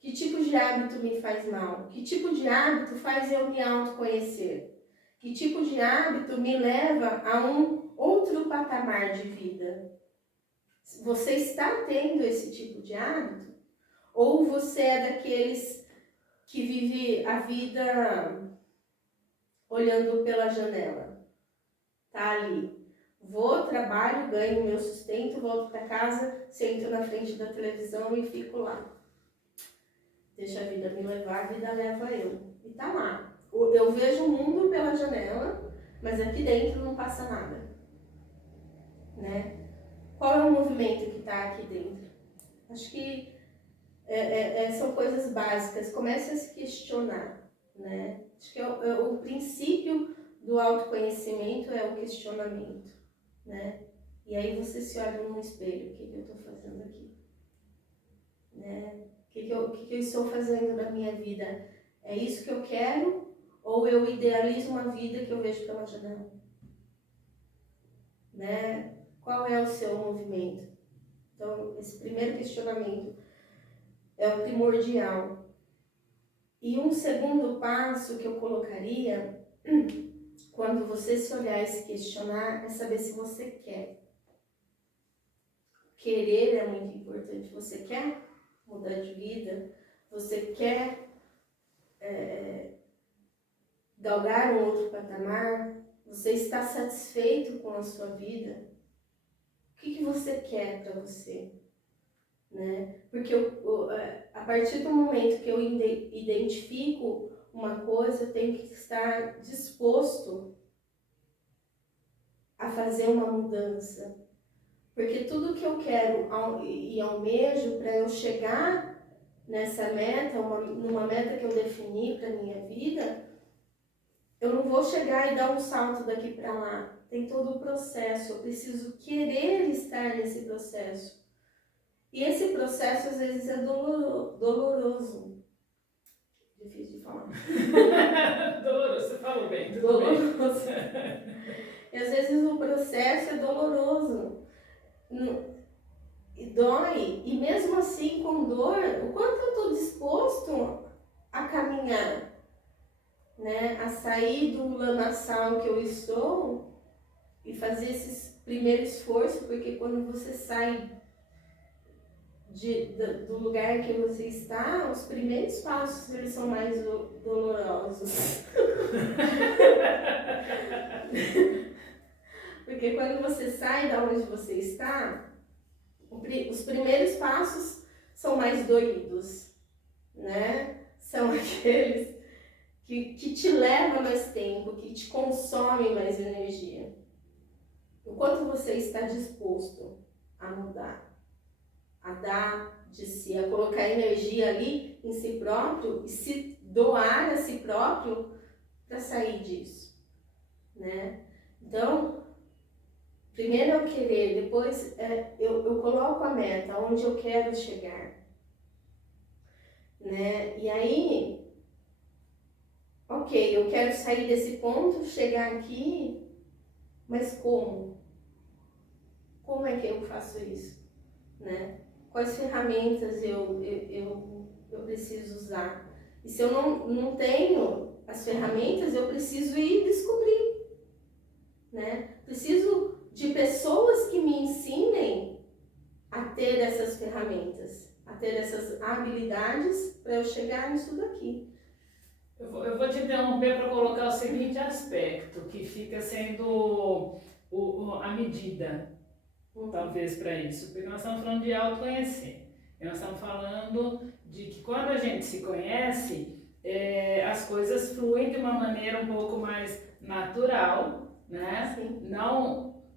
Que tipo de hábito me faz mal? Que tipo de hábito faz eu me autoconhecer? Que tipo de hábito me leva a um outro patamar de vida? Você está tendo esse tipo de hábito? Ou você é daqueles que vive a vida olhando pela janela? Tá ali. Vou, trabalho, ganho meu sustento, volto para casa, sento na frente da televisão e fico lá. Deixa a vida me levar, a vida leva eu. E tá lá. Eu vejo o mundo pela janela, mas aqui dentro não passa nada. Né? Qual é o movimento que está aqui dentro? Acho que são coisas básicas. Comece a se questionar. Né? Acho que o princípio do autoconhecimento é o questionamento. Né? E aí você se olha no espelho. O que eu estou fazendo aqui? Né? O que eu estou fazendo na minha vida? É isso que eu quero? Ou eu idealizo uma vida que eu vejo pela janela? Né? Qual é o seu movimento? Então, esse primeiro questionamento é o primordial. E um segundo passo que eu colocaria, quando você se olhar e se questionar, é saber se você quer. Querer é muito importante. Você quer mudar de vida? Você quer galgar um outro patamar? Você está satisfeito com a sua vida? O que você quer para você? Né? Porque a partir do momento que eu identifico uma coisa, eu tenho que estar disposto a fazer uma mudança. Porque tudo que eu quero e almejo para eu chegar nessa meta, numa meta que eu defini para minha vida, eu não vou chegar e dar um salto daqui para lá. Tem todo o processo, eu preciso querer estar nesse processo. E esse processo às vezes é doloroso. Difícil de falar. Doloroso, você falou bem. Doloroso. E às vezes o processo é doloroso. E dói. E mesmo assim, com dor, o quanto eu estou disposto a caminhar, né? A sair do lamaçal que eu estou e fazer esse primeiro esforço, porque quando você sai do lugar que você está, os primeiros passos eles são mais dolorosos. Porque quando você sai da onde você está, os primeiros passos são mais doídos, né? São aqueles que te levam mais tempo, que te consomem mais energia. O quanto você está disposto a mudar, a dar de si, a colocar energia ali em si próprio e se doar a si próprio para sair disso, né? Então, primeiro é o querer, depois eu coloco a meta, onde eu quero chegar, né? E aí, ok, eu quero sair desse ponto, chegar aqui, mas como? Como é que eu faço isso, né? Quais ferramentas eu preciso usar? E se eu não tenho as ferramentas, eu preciso ir descobrir, né? Preciso de pessoas que me ensinem a ter essas ferramentas, a ter essas habilidades para eu chegar nisso daqui. Eu vou te interromper para colocar o seguinte aspecto, que fica sendo a medida, talvez, para isso. Porque nós estamos falando de autoconhecer. E nós estamos falando de que quando a gente se conhece, as coisas fluem de uma maneira um pouco mais natural, né? Sim.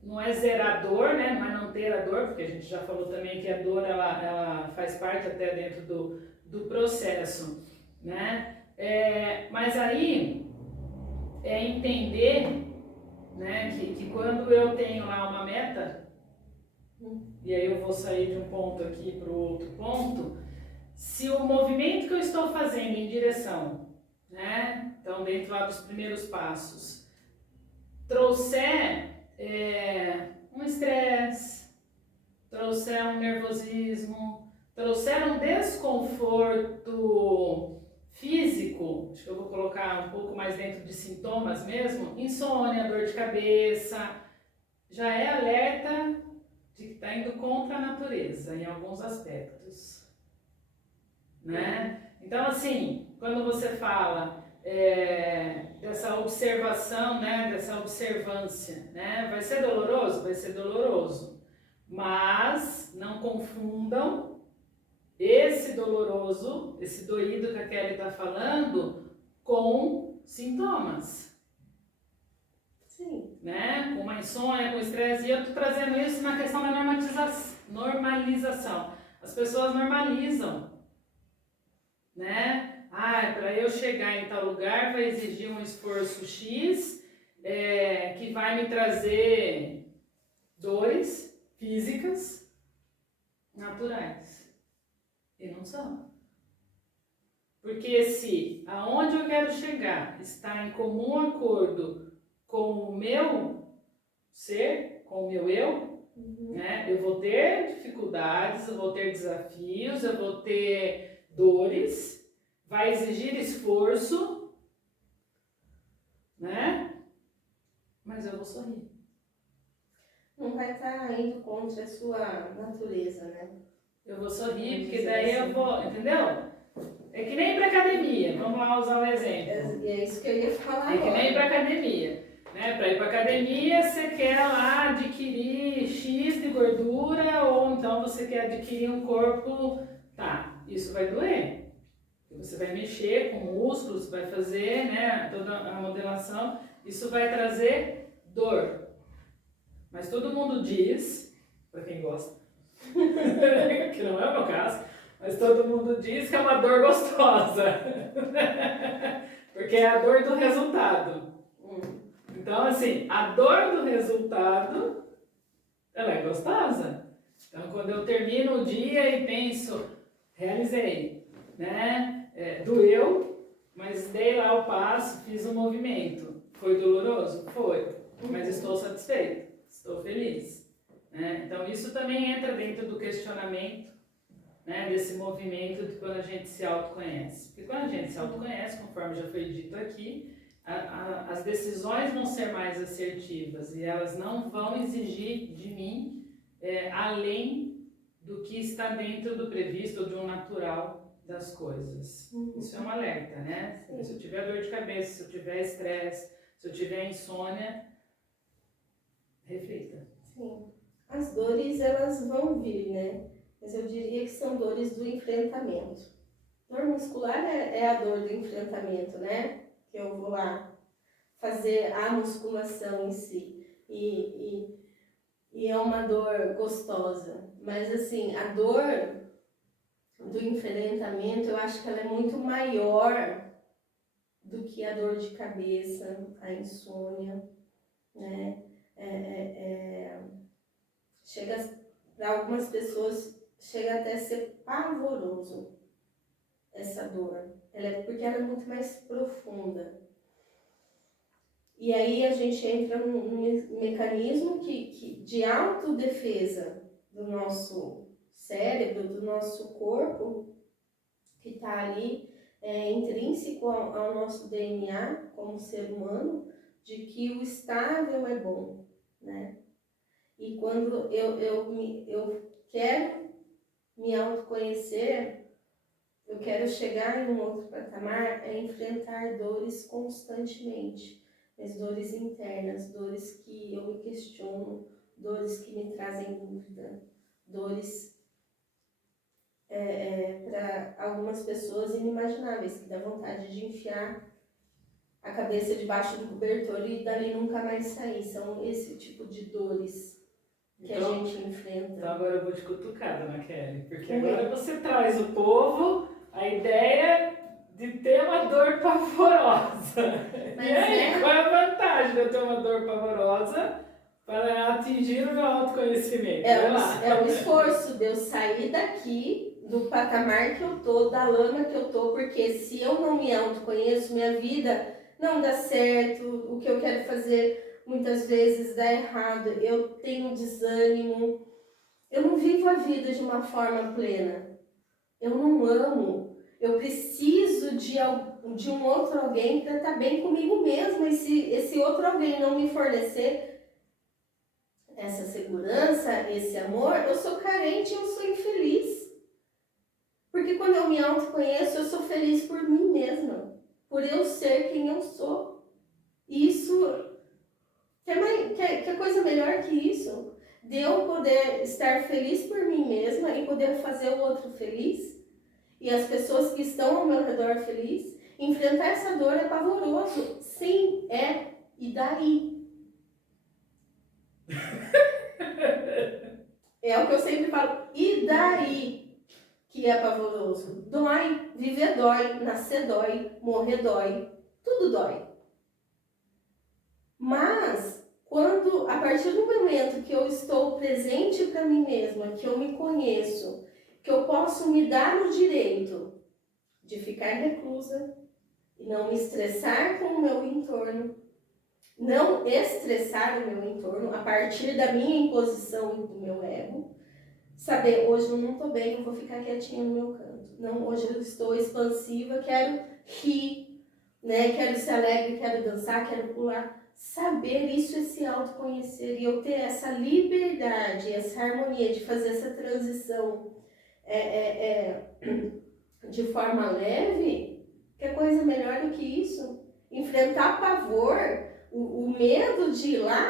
Não é zerador, né? Não é não ter a dor, porque a gente já falou também que a dor ela faz parte até dentro do processo, né? Mas aí é entender, né, que quando eu tenho lá uma meta, e aí eu vou sair de um ponto aqui para o outro ponto, se o movimento que eu estou fazendo em direção, né, então dentro lá dos primeiros passos, trouxer um estresse, trouxer um nervosismo, trouxer um desconforto físico, acho que eu vou colocar um pouco mais dentro de sintomas mesmo, insônia, dor de cabeça, já é alerta de que está indo contra a natureza em alguns aspectos, né? Então, assim, quando você fala dessa observação, né, dessa observância, né, vai ser doloroso? Vai ser doloroso, mas não confundam esse doloroso, esse doído que a Kelly está falando, com sintomas. Sim. Né? Com uma insônia, com estresse. E eu estou trazendo isso na questão da normalização. As pessoas normalizam. Né? Para eu chegar em tal lugar vai exigir um esforço X, que vai me trazer dores físicas naturais. E não são. Porque se aonde eu quero chegar está em comum acordo com o meu ser, com o meu eu, né? Eu vou ter dificuldades, eu vou ter desafios, eu vou ter dores, vai exigir esforço, né? Mas eu vou sorrir. Não vai estar indo contra a sua natureza, né? Eu vou sorrir, porque daí eu vou, entendeu? É que nem para academia, vamos lá usar um exemplo. É isso que eu ia falar É que agora. nem para academia. Né? Para ir para academia, você quer lá adquirir X de gordura ou então você quer adquirir um corpo. Tá, isso vai doer. Você vai mexer com músculos, vai fazer, né, toda a modelação. Isso vai trazer dor. Mas todo mundo diz, para quem gosta, que não é o meu caso, mas todo mundo diz que é uma dor gostosa. Porque é a dor do resultado. Então, assim, a dor do resultado, ela é gostosa. Então, quando eu termino o dia e penso, realizei, né? Doeu, mas dei lá o passo, fiz o movimento. Foi doloroso? Foi. Mas estou satisfeito, estou feliz. Né? Então, isso também entra dentro do questionamento, né, desse movimento de quando a gente se autoconhece. Porque quando a gente se autoconhece, conforme já foi dito aqui, as decisões vão ser mais assertivas e elas não vão exigir de mim além do que está dentro do previsto ou de um natural das coisas. Isso é um alerta, né? Sim. Se eu tiver dor de cabeça, se eu tiver estresse, se eu tiver insônia, reflita. Sim. As dores, elas vão vir, né? Mas eu diria que são dores do enfrentamento. Dor muscular é a dor do enfrentamento, né? Que eu vou lá fazer a musculação em si. E é uma dor gostosa. Mas, assim, a dor do enfrentamento, eu acho que ela é muito maior do que a dor de cabeça, a insônia, né? Chega, para algumas pessoas, chega até a ser pavoroso essa dor. Porque ela é muito mais profunda. E aí a gente entra num mecanismo de autodefesa do nosso cérebro, do nosso corpo, que está ali intrínseco ao nosso DNA como ser humano, de que o estável é bom, né? E quando eu quero me autoconhecer, eu quero chegar em um outro patamar, é enfrentar dores constantemente. As dores internas, dores que eu me questiono, dores que me trazem dúvida, dores para algumas pessoas inimagináveis, que dá vontade de enfiar a cabeça debaixo do cobertor e dali nunca mais sair. São esse tipo de dores que então, a gente enfrenta. Então agora eu vou te cutucar, dona Kelly, porque agora você traz o povo a ideia de ter uma dor pavorosa. Mas e aí, qual é a vantagem de eu ter uma dor pavorosa para atingir o meu autoconhecimento? É o esforço de eu sair daqui, do patamar que eu tô, da lama que eu tô, porque se eu não me autoconheço, minha vida não dá certo, o que eu quero fazer muitas vezes dá errado, eu tenho desânimo, eu não vivo a vida de uma forma plena, eu não amo, eu preciso de um outro alguém para estar bem comigo mesma, e se esse outro alguém não me fornecer essa segurança, esse amor, eu sou carente, eu sou infeliz. Porque quando eu me autoconheço, eu sou feliz por mim mesma, por eu ser quem eu sou. E isso, que coisa melhor que isso? De eu poder estar feliz por mim mesma e poder fazer o outro feliz, e as pessoas que estão ao meu redor felizes. Enfrentar essa dor é pavoroso. Sim, é. E daí? É o que eu sempre falo. E daí? Que é pavoroso. Dói, viver dói, nascer dói, morrer dói, tudo dói. Mas, a partir do momento que eu estou presente para mim mesma, que eu me conheço, que eu posso me dar o direito de ficar reclusa e não me estressar com o meu entorno, não estressar o meu entorno a partir da minha imposição e do meu ego, saber, hoje eu não estou bem, eu vou ficar quietinha no meu canto. Não, hoje eu estou expansiva, quero rir, né? Quero ser alegre, quero dançar, quero pular. Saber isso é se autoconhecer, e eu ter essa liberdade, essa harmonia de fazer essa transição de forma leve, que coisa melhor do que isso? Enfrentar pavor, o medo de ir lá,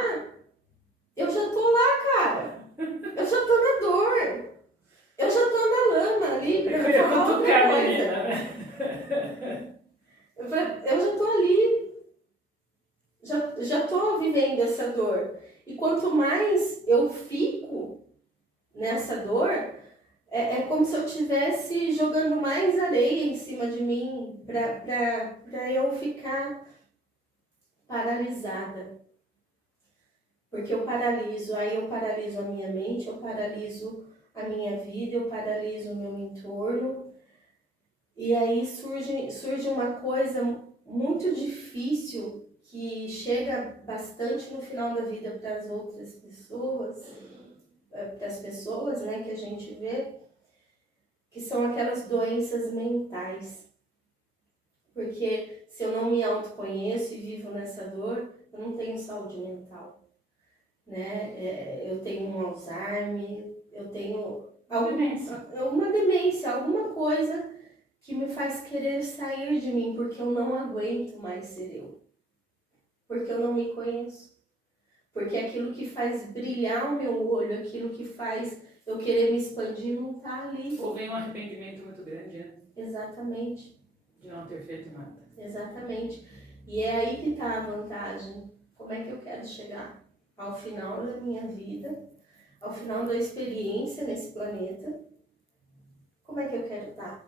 eu já tô lá, cara. Eu já tô na dor. Eu já tô na lama ali pra falar outra coisa. Eu já tô ali. Já tô vivendo essa dor. E quanto mais eu fico nessa dor, é como se eu estivesse jogando mais areia em cima de mim para eu ficar paralisada. Porque aí eu paraliso a minha mente, eu paraliso a minha vida, eu paraliso o meu entorno. E aí surge uma coisa muito difícil que chega bastante no final da vida para as outras pessoas, para as pessoas, né, que a gente vê, que são aquelas doenças mentais. Porque se eu não me autoconheço e vivo nessa dor, eu não tenho saúde mental, né? Eu tenho um Alzheimer, eu tenho alguma demência, alguma coisa que me faz querer sair de mim, porque eu não aguento mais ser eu. Porque eu não me conheço. Porque aquilo que faz brilhar o meu olho, aquilo que faz eu querer me expandir, não está ali. Ou vem um arrependimento muito grande, né? Exatamente. De não ter feito nada. Exatamente. E é aí que está a vantagem. Como é que eu quero chegar ao final da minha vida, ao final da experiência nesse planeta? Como é que eu quero estar?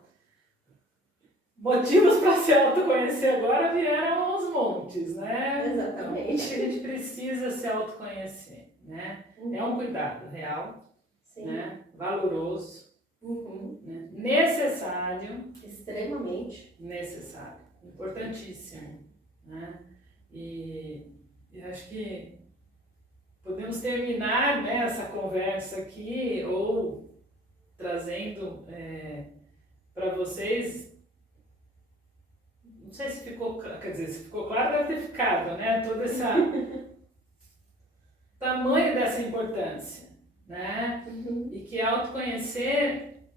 Motivos para se autoconhecer agora vieram aos montes, né? Exatamente. Então, a gente precisa se autoconhecer, né? É um cuidado real, né? Valoroso, né? Necessário. Extremamente. Necessário. Importantíssimo, né? E acho que podemos terminar, né, essa conversa aqui ou trazendo para vocês. Não sei se ficou, quer dizer, se ficou claro, deve ter ficado, né? Todo esse tamanho dessa importância, né? E que autoconhecer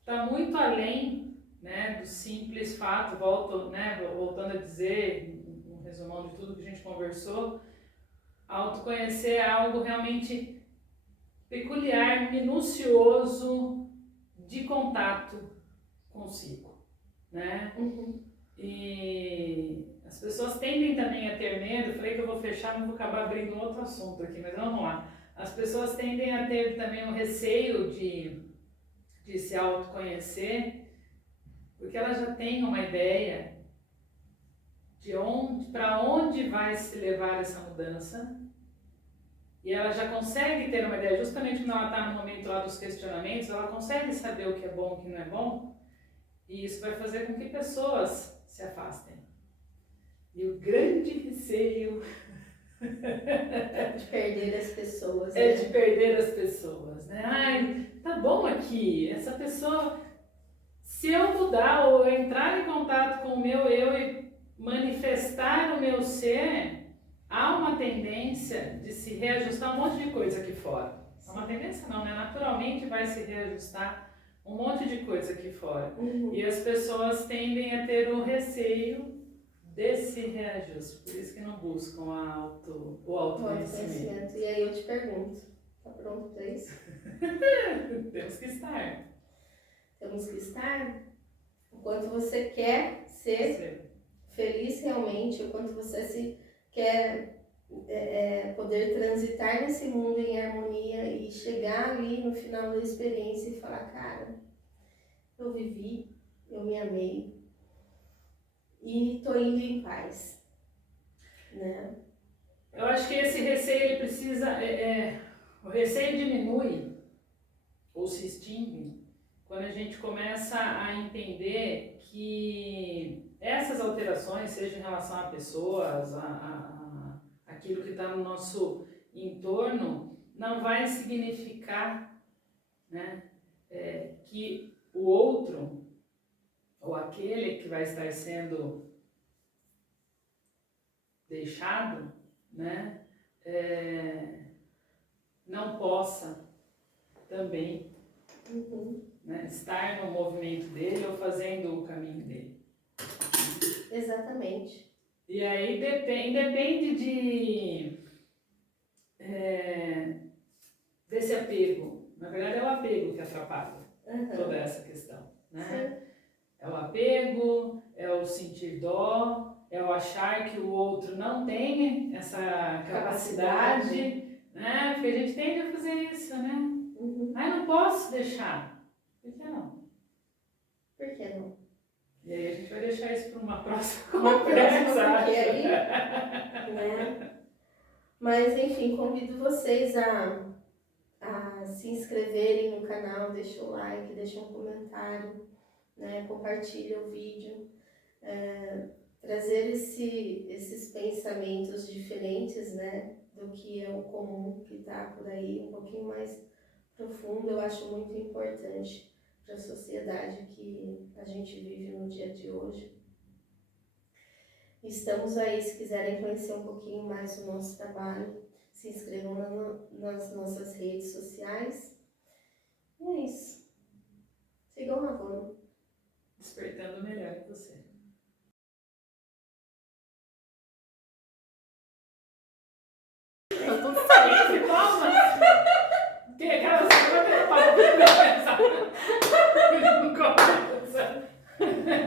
está muito além, né, do simples fato, voltando a dizer, um resumão de tudo que a gente conversou, autoconhecer é algo realmente peculiar, minucioso, de contato consigo, né? E as pessoas tendem também a ter medo, eu falei que eu vou fechar, mas vou acabar abrindo um outro assunto aqui, mas vamos lá. As pessoas tendem a ter também o receio de se autoconhecer, porque elas já têm uma ideia de para onde vai se levar essa mudança, e ela já consegue ter uma ideia, justamente quando ela está no momento lá dos questionamentos, ela consegue saber o que é bom e o que não é bom, e isso vai fazer com que pessoas se afastem. E o grande receio de perder as pessoas. É de perder as pessoas, né? Ai, tá bom aqui, essa pessoa, se eu mudar ou entrar em contato com o meu eu e manifestar o meu ser, há uma tendência de se reajustar um monte de coisa aqui fora. É uma tendência não, né? Naturalmente vai se reajustar um monte de coisa aqui fora. E as pessoas tendem a ter o receio desse reajuste, por isso que não buscam o autoconhecimento. E aí eu te pergunto, tá pronto para isso? Temos que estar. Temos que estar? O quanto você quer ser feliz realmente, o quanto você quer poder transitar nesse mundo em harmonia e chegar ali no final da experiência e falar, cara, eu vivi, eu me amei e tô indo em paz, né? Eu acho que esse receio, ele precisa, o receio diminui ou se extingue quando a gente começa a entender que essas alterações, seja em relação a pessoas, aquilo que está no nosso entorno, não vai significar, né, que o outro, ou aquele que vai estar sendo deixado, né, não possa também né? Estar no movimento dele ou fazendo o caminho dele. Exatamente. E aí depende desse apego. Na verdade, é o apego que atrapalha toda essa questão, né? Sim. É o apego, é o sentir dó, é o achar que o outro não tem essa capacidade, né? Porque a gente tende a fazer isso, né? Ah, eu não posso deixar. Por que não? Por que não? E aí a gente vai deixar isso para uma próxima Uma conversa, próxima, porque acho. aí, né? Mas enfim, convido vocês a se inscreverem no canal, deixa o like, deixa um comentário, né? Compartilha o vídeo. Trazer esses pensamentos diferentes, né? Do que é o comum que está por aí, um pouquinho mais profundo, eu acho muito importante para a sociedade que a gente vive no dia de hoje. Estamos aí, se quiserem conhecer um pouquinho mais do nosso trabalho, se inscrevam nas nossas redes sociais. E é isso.